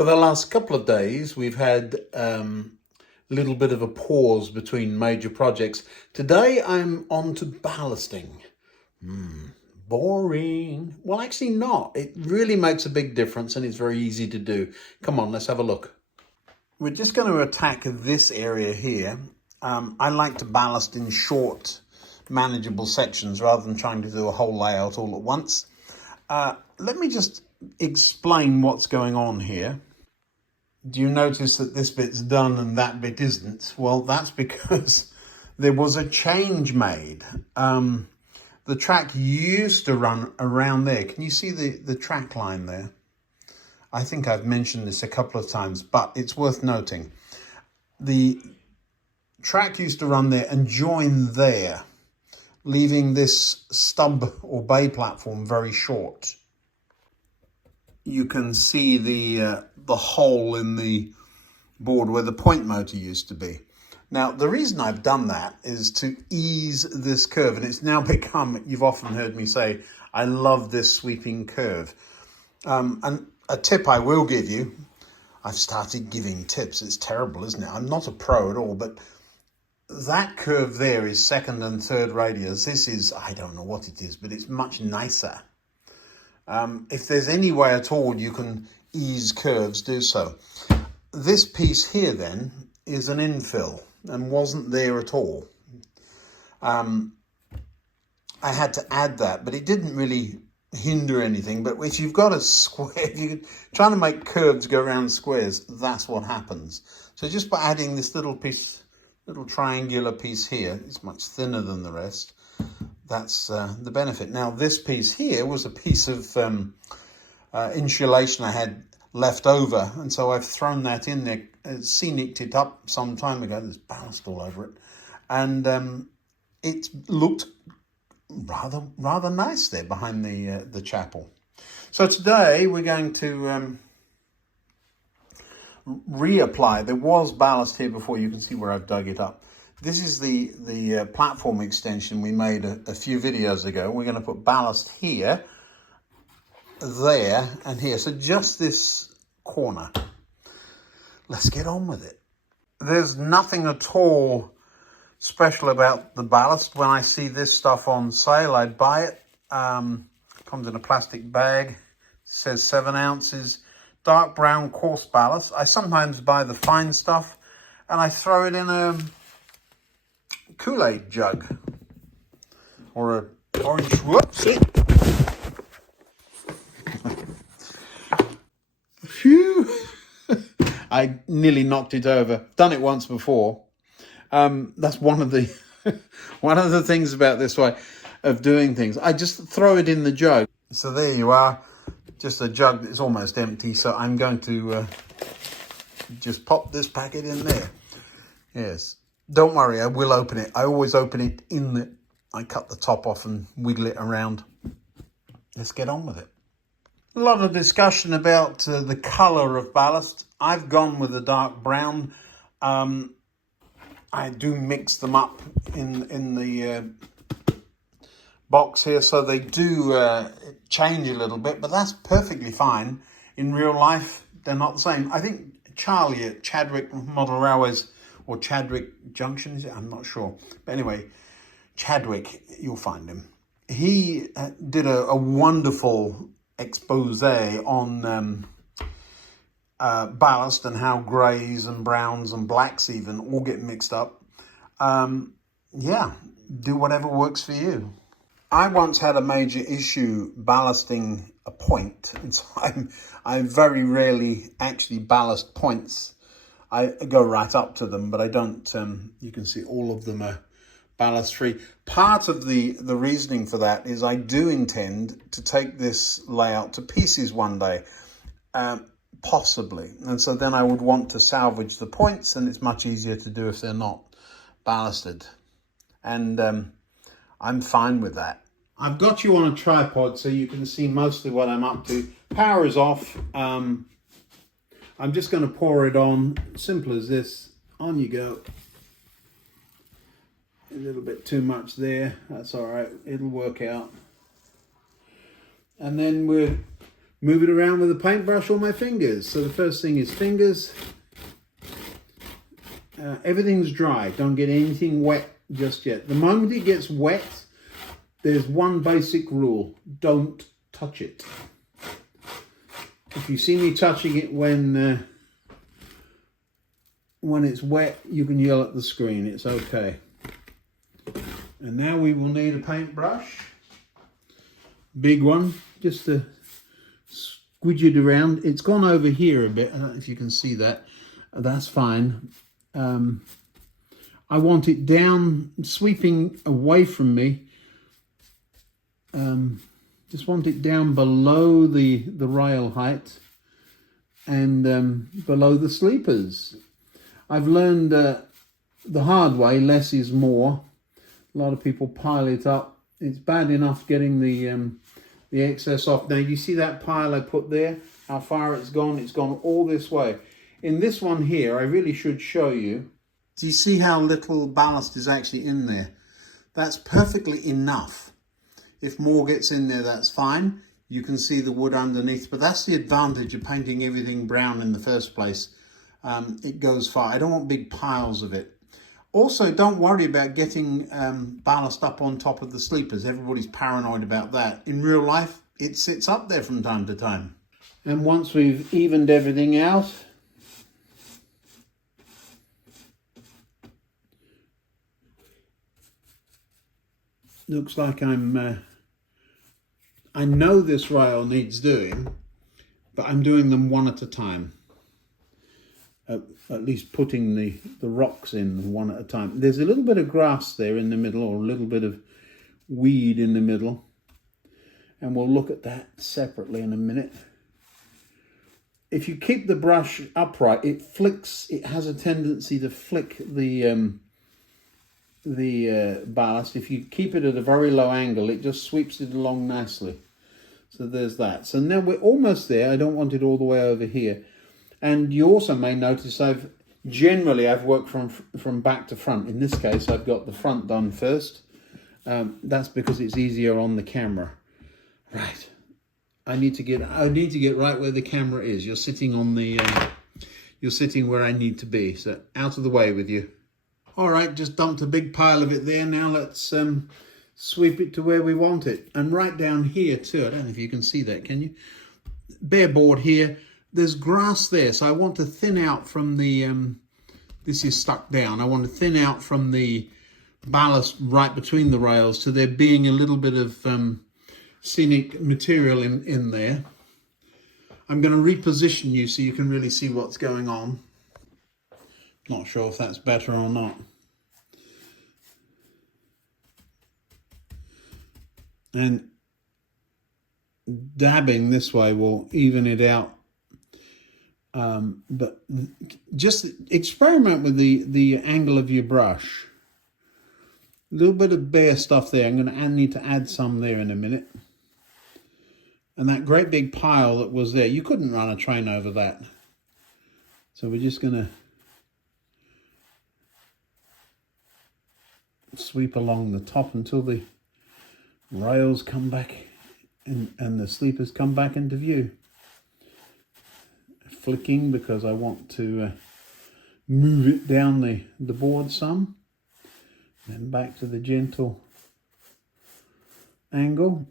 For the last couple of days, we've had a little bit of a pause between major projects. Today, I'm on to ballasting. Boring. Well, actually not. It really makes a big difference and it's very easy to do. Come on, let's have a look. We're just going to attack this area here. I like to ballast in short, manageable sections rather than trying to do a whole layout all at once. Let me just explain what's going on here. Do you notice that this bit's done and that bit isn't? Well, that's because there was a change made. The track used to run around there. Can you see the track line there? I think I've mentioned this a couple of times, but it's worth noting. The track used to run there and join there, leaving this stub or bay platform very short. You can see the hole in the board where the point motor used to be. Now, the reason I've done that is to ease this curve, and it's now become, you've often heard me say, I love this sweeping curve. And a tip I will give you, I've started giving tips, it's terrible, isn't it? I'm not a pro at all, but that curve there is second and third radius. This is, I don't know what it is, but it's much nicer. If there's any way at all you can ease curves, do so. This piece here then is an infill and wasn't there at all. I had to add that, but it didn't really hinder anything. But if you've got a square, if you're trying to make curves go around squares, that's what happens. So just by adding this little piece, little triangular piece here, it's much thinner than the rest. That's the benefit. Now, this piece here was a piece of insulation I had left over, and so I've thrown that in there, scenicked it up some time ago. There's ballast all over it, and it looked rather nice there behind the chapel. So today we're going to reapply. There was ballast here before. You can see where I've dug it up. This is the platform extension we made a few videos ago. We're going to put ballast here, there, and here. So just this corner. Let's get on with it. There's nothing at all special about the ballast. When I see this stuff on sale, I buy it. Comes in a plastic bag. It says 7 ounces. Dark brown coarse ballast. I sometimes buy the fine stuff and I throw it in a Kool-Aid jug or a orange, whoopsie. Phew. I nearly knocked it over. Done it once before. That's one of the things about this way of doing things. I just throw it in the jug. So there you are, just a jug that's almost empty. So I'm going to just pop this packet in there. Yes. Don't worry, I will open it. I always open it I cut the top off and wiggle it around. Let's get on with it. A lot of discussion about the colour of ballast. I've gone with the dark brown. I do mix them up in the box here, so they do change a little bit, but that's perfectly fine. In real life, they're not the same. I think Charlie at Chadwick Model Railways, or Chadwick Junction, is it? I'm not sure. But anyway, Chadwick, you'll find him. He did a wonderful expose on ballast and how greys and browns and blacks even all get mixed up. Yeah, do whatever works for you. I once had a major issue ballasting a point, and so I very rarely actually ballast points. I go right up to them, but I don't, you can see all of them are ballast free. Part of the reasoning for that is I do intend to take this layout to pieces one day, possibly. And so then I would want to salvage the points, and it's much easier to do if they're not ballasted. And I'm fine with that. I've got you on a tripod so you can see mostly what I'm up to. Power is off. I'm just going to pour it on, simple as this. On you go. A little bit too much there, that's all right, it'll work out. And then we're move it around with a paintbrush or my fingers. So the first thing is fingers. Everything's dry. Don't get anything wet just yet. The moment it gets wet, there's one basic rule. Don't touch it. If you see me touching it when it's wet, you can yell at the screen. It's okay. And now we will need a paintbrush. Big one, just to squidge it around. It's gone over here a bit. I don't know if you can see that. That's fine. I want it down, sweeping away from me. Just want it down below the rail height and below the sleepers. I've learned the hard way, less is more. A lot of people pile it up. It's bad enough getting the excess off. Now you see that pile I put there, how far it's gone? It's gone all this way. In this one here, I really should show you. Do you see how little ballast is actually in there? That's perfectly enough. If more gets in there, that's fine. You can see the wood underneath, but that's the advantage of painting everything brown in the first place. It goes far. I don't want big piles of it. Also, don't worry about getting ballast up on top of the sleepers. Everybody's paranoid about that. In real life, it sits up there from time to time. And once we've evened everything out, looks like I know this rail needs doing, but I'm doing them one at a time. At least putting the rocks in one at a time. There's a little bit of grass there in the middle, or a little bit of weed in the middle. And we'll look at that separately in a minute. If you keep the brush upright, it flicks. It has a tendency to flick the ballast. If you keep it at a very low angle, it just sweeps it along nicely. So there's that. So now we're almost there. I don't want it all the way over here. And you also may notice I've worked from back to front. In this case, I've got the front done first. That's because it's easier on the camera. Right. I need to get right where the camera is. You're sitting on the you're sitting where I need to be. So out of the way with you. All right, just dumped a big pile of it there. Now let's sweep it to where we want it. And right down here too. I don't know if you can see that, can you? Bare board here. There's grass there, so I want to thin out from the, this is stuck down. I want to thin out from the ballast right between the rails to there being a little bit of scenic material in there. I'm going to reposition you so you can really see what's going on. Not sure if that's better or not. And dabbing this way will even it out. But just experiment with the angle of your brush. A little bit of bare stuff there. I'm going to need to add some there in a minute. And that great big pile that was there, you couldn't run a train over that. So we're just going to sweep along the top until the rails come back and the sleepers come back into view. Flicking because I want to move it down the board some. Then back to the gentle angle.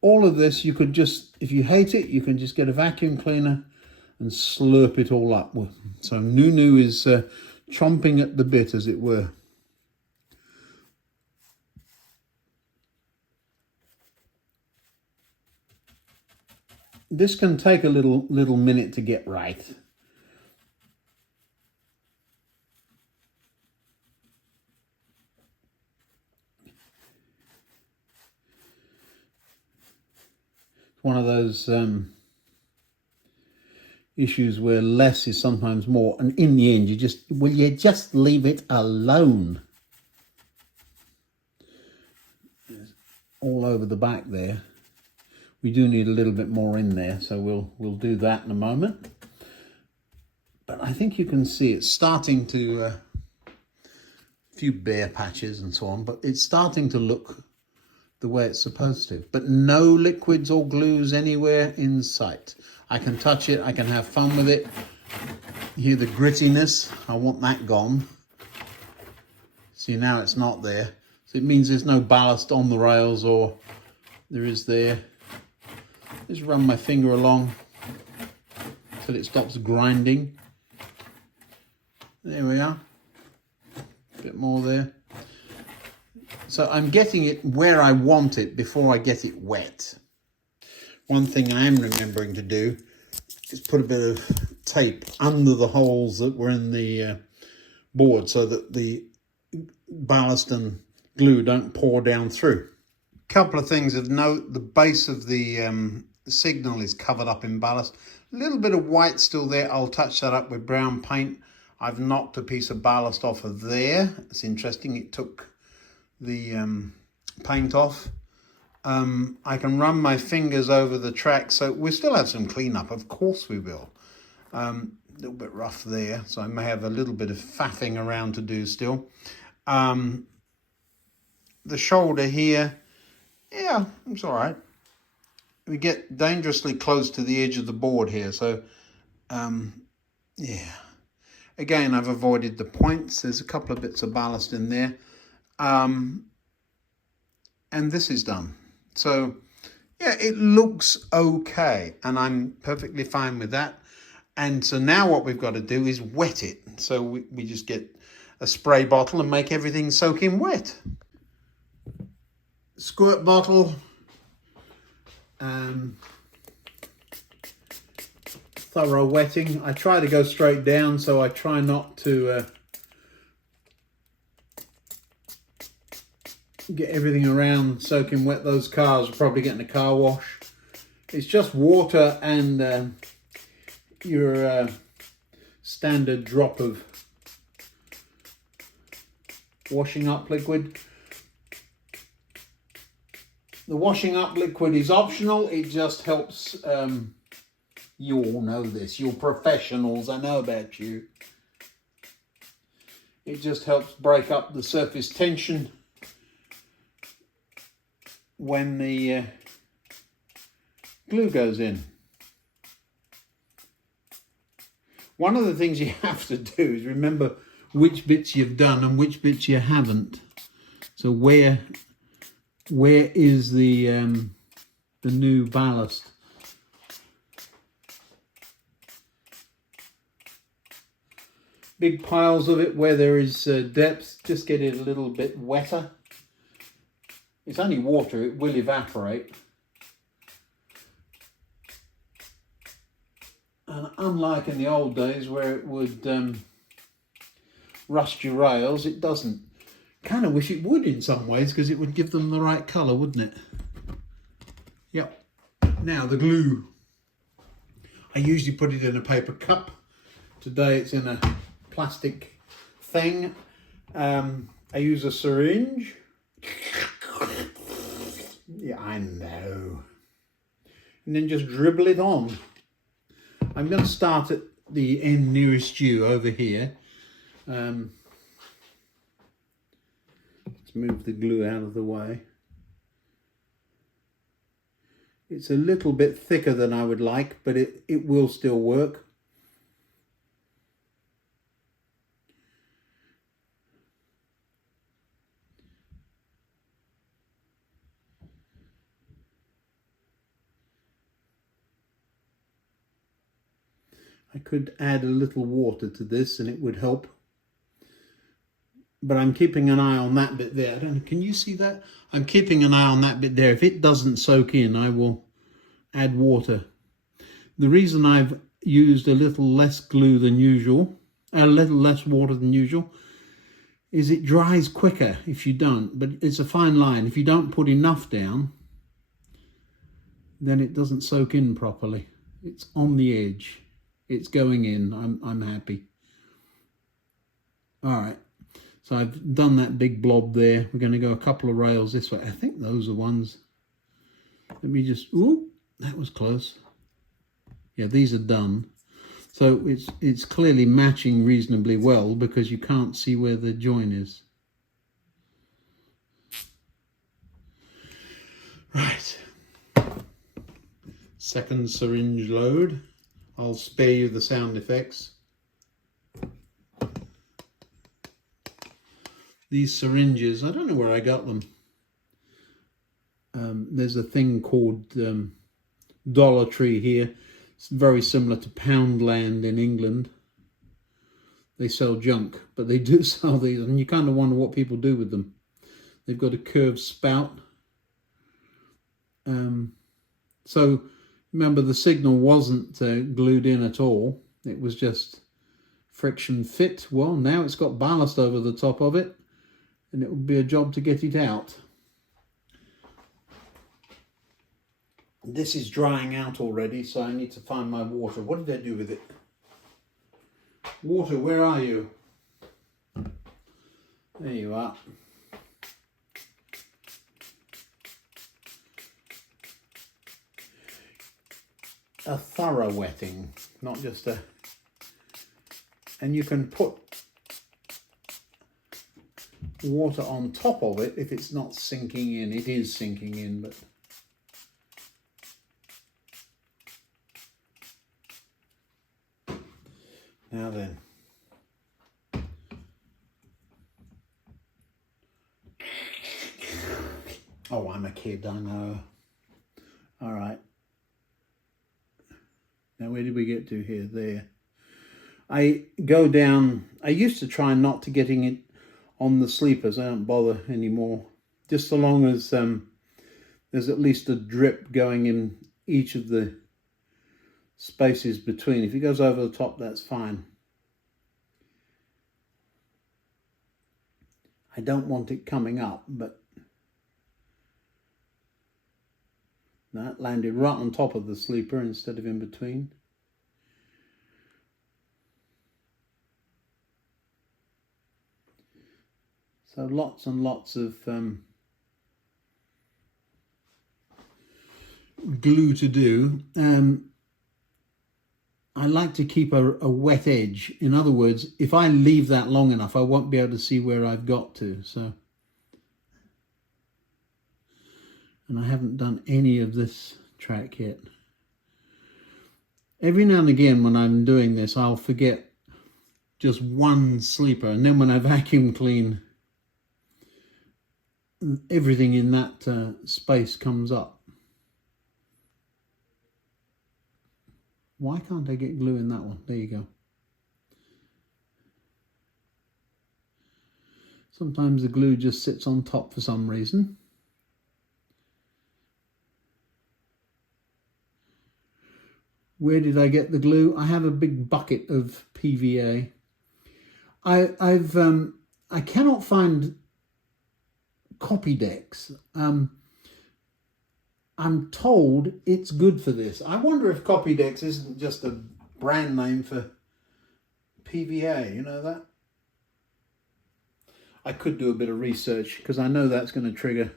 All of this you could just, if you hate it, you can just get a vacuum cleaner and slurp it all up. So Nunu is chomping at the bit, as it were. This can take a little minute to get right. One of those issues where less is sometimes more, and in the end you just leave it alone. All over the back there. We do need a little bit more in there, so we'll do that in a moment. But I think you can see it's starting to a few bare patches and so on, but it's starting to look the way it's supposed to. But no liquids or glues anywhere in sight. I can touch it, I can have fun with it. You hear the grittiness, I want that gone. See, now it's not there. So it means there's no ballast on the rails, or there is there. Just run my finger along till it stops grinding. There we are. A bit more there. So I'm getting it where I want it before I get it wet. One thing I am remembering to do is put a bit of tape under the holes that were in the board so that the ballast and glue don't pour down through. Couple of things of note: the base of the signal is covered up in ballast. A little bit of white still there. I'll touch that up with brown paint. I've knocked a piece of ballast off of there. It's interesting, it took the paint off. I can run my fingers over the track, so we'll still have some cleanup, of course we will. A little bit rough there, so I may have a little bit of faffing around to do still. The shoulder here, yeah, it's all right. We get dangerously close to the edge of the board here, so yeah. Again, I've avoided the points. There's a couple of bits of ballast in there. And this is done. So yeah, it looks okay, and I'm perfectly fine with that. And so now what we've got to do is wet it. So we just get a spray bottle and make everything soak in wet. Squirt bottle. Thorough wetting. I try to go straight down, so I try not to get everything around soaking wet. Those cars are probably getting a car wash. It's just water and your standard drop of washing up liquid. The washing up liquid is optional. It just helps, you all know this, you're professionals, I know about you. It just helps break up the surface tension when the glue goes in. One of the things you have to do is remember which bits you've done and which bits you haven't. So where is the new ballast? Big piles of it where there is depth, just get it a little bit wetter. It's only water, it will evaporate. And unlike in the old days where it would rust your rails, it doesn't. Kind of wish it would in some ways, because it would give them the right colour, wouldn't it? Yep. Now the glue. I usually put it in a paper cup. Today it's in a plastic thing. I use a syringe. Yeah, I know. And then just dribble it on. I'm going to start at the end nearest you over here. Let's move the glue out of the way. It's a little bit thicker than I would like, but it will still work. I could add a little water to this and it would help. But I'm keeping an eye on that bit there. I don't know, can you see that? I'm keeping an eye on that bit there. If it doesn't soak in, I will add water. The reason I've used a little less glue than usual, a little less water than usual, is it dries quicker if you don't. But it's a fine line. If you don't put enough down, then it doesn't soak in properly. It's on the edge. It's going in. I'm happy. All right. So I've done that big blob there. We're going to go a couple of rails this way. I think those are ones. Let me just, ooh, that was close. Yeah, these are done. So it's clearly matching reasonably well because you can't see where the join is. Right. Second syringe load. I'll spare you the sound effects. These syringes, I don't know where I got them. There's a thing called Dollar Tree here. It's very similar to Poundland in England. They sell junk, but they do sell these, and you kind of wonder what people do with them. They've got a curved spout. So remember, the signal wasn't glued in at all. It was just friction fit. Well, now it's got ballast over the top of it, and it would be a job to get it out. This is drying out already, so I need to find my water. What did I do with it? Water, where are you? There you are. A thorough wetting, not just a... And you can put water on top of it if it's not sinking in. It is sinking in, but... Now then. Oh, I'm a kid, I know. All right. Now, where did we get to here? There. I go down. I used to try not to getting it on the sleepers. I don't bother anymore. Just so long as there's at least a drip going in each of the spaces between. If it goes over the top, that's fine. I don't want it coming up, but that landed right on top of the sleeper instead of in between. So lots and lots of glue to do. I like to keep a wet edge. In other words, if I leave that long enough, I won't be able to see where I've got to. So, and I haven't done any of this track yet. Every now and again when I'm doing this, I'll forget just one sleeper, and then when I vacuum clean, everything in that space comes up. Why can't I get glue in that one? There you go. Sometimes the glue just sits on top for some reason. Where did I get the glue? I have a big bucket of PVA. I cannot find copy decks. I'm told it's good for this. I wonder if Copydex isn't just a brand name for PVA, you know that? I could do a bit of research because I know that's going to trigger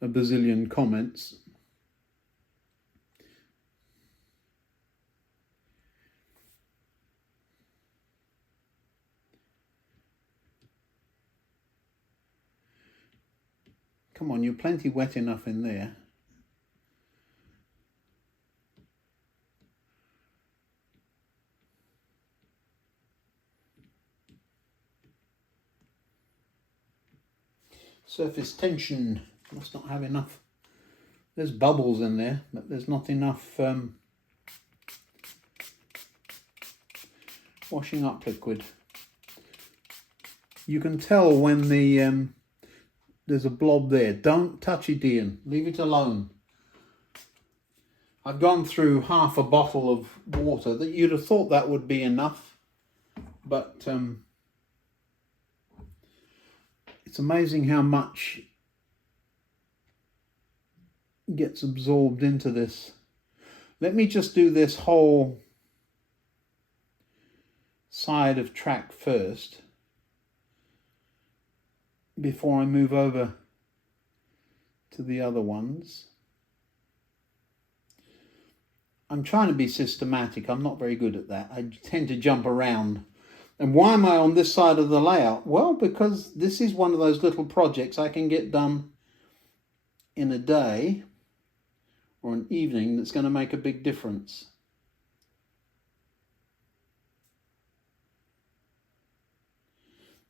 a bazillion comments. Come on, you're plenty wet enough in there. Surface tension, must not have enough. There's bubbles in there, but there's not enough washing up liquid. You can tell when there's a blob there. Don't touch it, Ian. Leave it alone. I've gone through half a bottle of water. That you'd have thought that would be enough, but it's amazing how much gets absorbed into this. Let me just do this whole side of track first before I move over to the other ones. I'm trying to be systematic. I'm not very good at that. I tend to jump around. And why am I on this side of the layout? Well, because this is one of those little projects I can get done in a day or an evening that's going to make a big difference.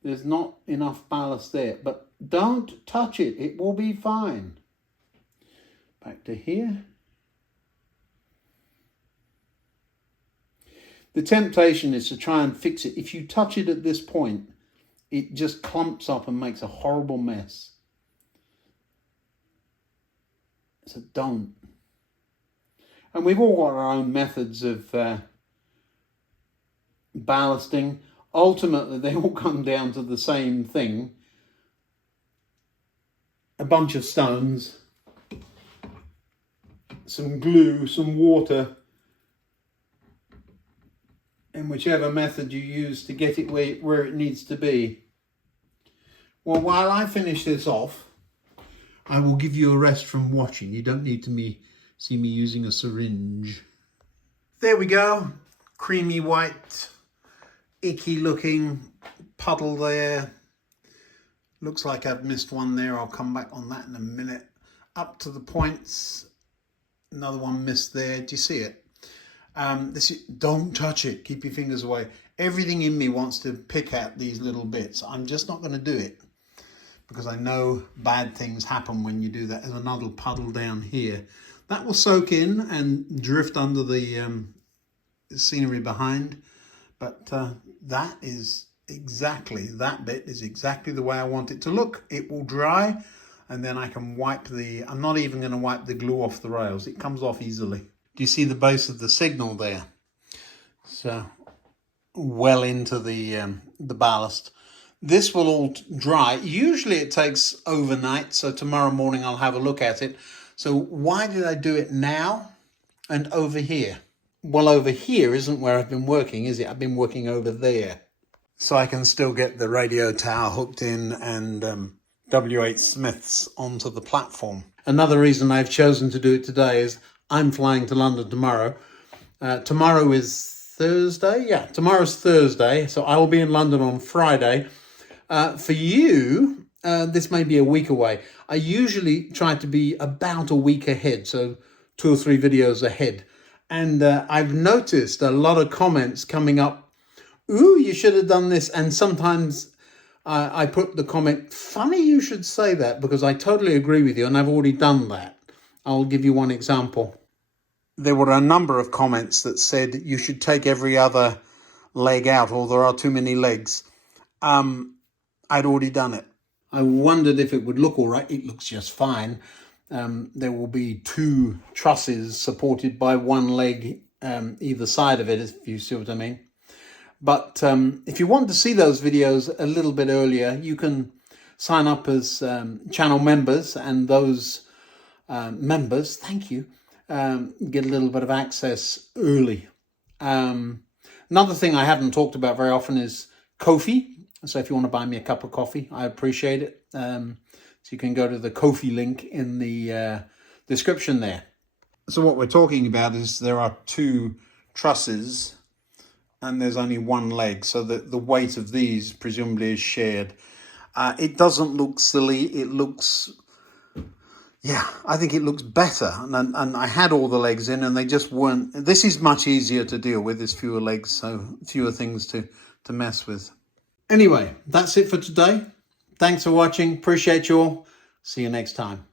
There's not enough ballast there, but don't touch it. It will be fine. Back to here. The temptation is to try and fix it. If you touch it at this point, it just clumps up and makes a horrible mess. So don't. And we've all got our own methods of ballasting. Ultimately, they all come down to the same thing. A bunch of stones, some glue, some water, and whichever method you use to get it where it needs to be. Well, while I finish this off, I will give you a rest from watching. You don't need to see me using a syringe. There we go. Creamy white, icky looking puddle there. Looks like I've missed one there. I'll come back on that in a minute. Up to the points. Another one missed there. Do you see it? Don't touch it. Keep your fingers away. Everything in me wants to pick at these little bits. I'm just not going to do it because I know bad things happen when you do that. There's another puddle down here. That will soak in and drift under the scenery behind. But that bit is exactly the way I want it to look. It will dry and then I can I'm not even going to wipe the glue off the rails. It comes off easily. Do you see the base of the signal there? So well into the ballast. This will all dry. Usually it takes overnight, so tomorrow morning I'll have a look at it. So why did I do it now and over here? Well, over here isn't where I've been working, is it? I've been working over there. So I can still get the radio tower hooked in and W8 Smiths onto the platform. Another reason I've chosen to do it today is I'm flying to London tomorrow. Tomorrow is Thursday? Yeah, tomorrow's Thursday, so I will be in London on Friday. For you, this may be a week away. I usually try to be about a week ahead, so 2 or 3 videos ahead. And I've noticed a lot of comments coming up, ooh, you should have done this. And sometimes I put the comment, funny you should say that, because I totally agree with you, and I've already done that. I'll give you one example. There were a number of comments that said you should take every other leg out, or there are too many legs. I'd already done it. I wondered if it would look all right. It looks just fine. There will be 2 trusses supported by 1 leg either side of it, if you see what I mean. But if you want to see those videos a little bit earlier, you can sign up as channel members, and those members, thank you, get a little bit of access early. Another thing I haven't talked about very often is Ko-fi. So if you want to buy me a cup of coffee, I appreciate it. So you can go to the Ko-fi link in the description there. So what we're talking about is there are 2 trusses and there's only 1 leg. So the weight of these presumably is shared. It doesn't look silly. It looks, yeah, I think it looks better. And I had all the legs in and they just weren't. This is much easier to deal with. There's fewer legs, so fewer things to mess with. Anyway, that's it for today. Thanks for watching. Appreciate you all. See you next time.